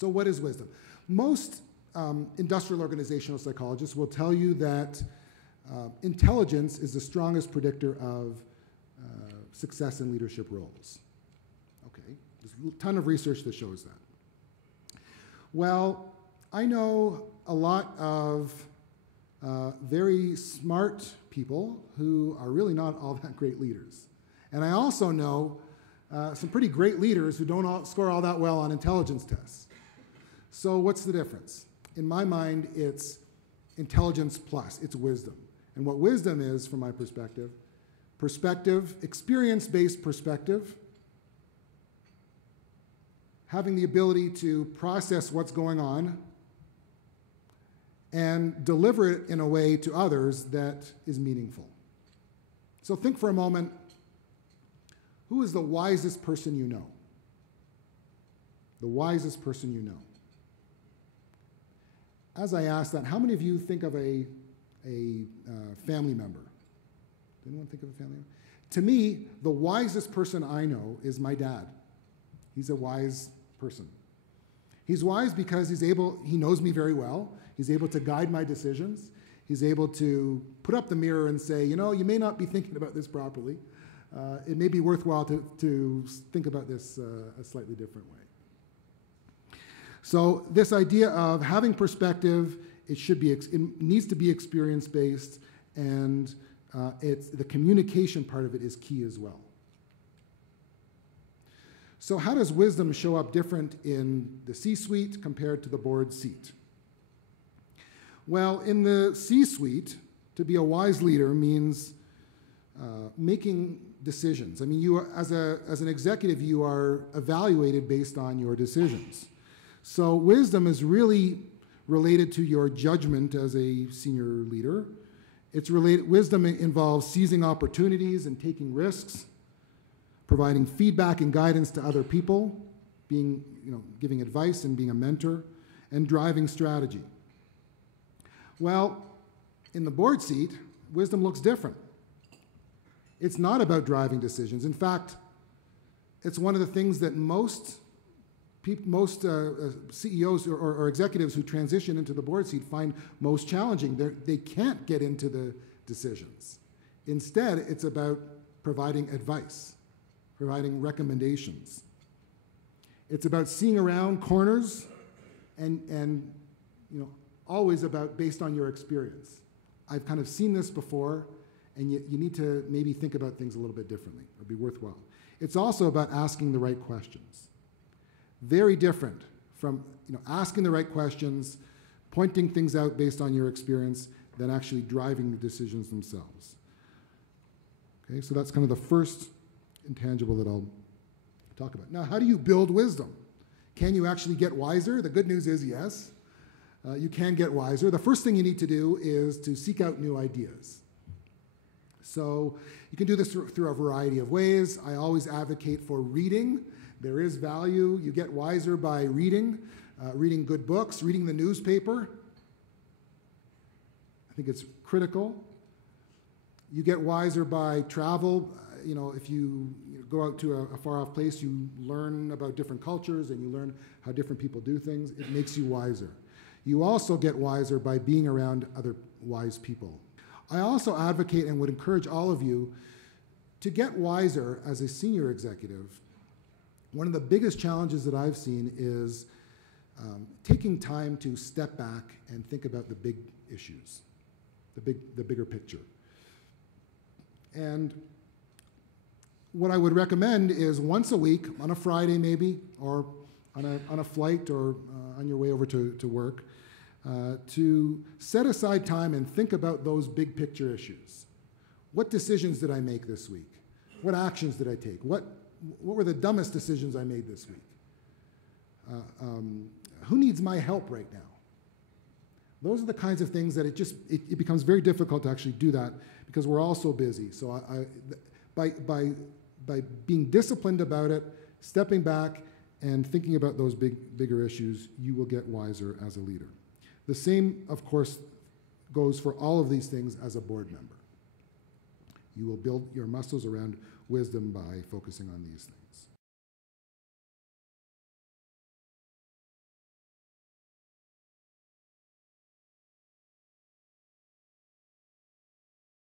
So what is wisdom? Most industrial organizational psychologists will tell you that intelligence is the strongest predictor of success in leadership roles. Okay, there's a ton of research that shows that. Well, I know a lot of very smart people who are really not all that great leaders. And I also know some pretty great leaders who don't score all that well on intelligence tests. So what's the difference? In my mind, it's intelligence plus, it's wisdom. And what wisdom is, from my perspective, experience-based perspective, having the ability to process what's going on and deliver it in a way to others that is meaningful. So think for a moment, who is the wisest person you know? The wisest person you know. As I ask that, how many of you think of a family member? Did anyone think of a family member? To me, the wisest person I know is my dad. He's a wise person. He's wise because he knows me very well. He's able to guide my decisions. He's able to put up the mirror and say, you know, you may not be thinking about this properly. It may be worthwhile to think about this a slightly different way. So this idea of having perspective, it needs to be experience-based, and the communication part of it is key as well. So how does wisdom show up different in the C-suite compared to the board seat? Well, in the C-suite, to be a wise leader means making decisions. I mean, as an executive, you are evaluated based on your decisions. So wisdom is really related to your judgment as a senior leader. Wisdom involves seizing opportunities and taking risks, providing feedback and guidance to other people, giving advice and being a mentor, and driving strategy. Well, in the board seat, wisdom looks different. It's not about driving decisions. In fact, it's one of the things that most CEOs or executives who transition into the board seat find most challenging. They can't get into the decisions. Instead, it's about providing advice, providing recommendations. It's about seeing around corners and always about based on your experience. I've kind of seen this before, and you need to maybe think about things a little bit differently. It'd be worthwhile. It's also about asking the right questions. Very different from asking the right questions, pointing things out based on your experience, than actually driving the decisions themselves. Okay, so that's kind of the first intangible that I'll talk about. Now, how do you build wisdom? Can you actually get wiser? The good news is yes, you can get wiser. The first thing you need to do is to seek out new ideas. So you can do this through a variety of ways. I always advocate for reading. There is value. You get wiser by reading good books, reading the newspaper. I think it's critical. You get wiser by travel. If you go out to a far-off place, you learn about different cultures and you learn how different people do things. It makes you wiser. You also get wiser by being around other wise people. I also advocate and would encourage all of you to get wiser as a senior executive. One of the biggest challenges that I've seen is taking time to step back and think about the big issues, the bigger picture. And what I would recommend is once a week, on a Friday maybe, or on a flight or on your way over to work, to set aside time and think about those big picture issues. What decisions did I make this week? What actions did I take? What were the dumbest decisions I made this week? Who needs my help right now? Those are the kinds of things that it becomes very difficult to actually do that because we're all so busy. So by being disciplined about it, stepping back and thinking about those bigger issues, you will get wiser as a leader. The same, of course, goes for all of these things as a board member. You will build your muscles around wisdom by focusing on these things.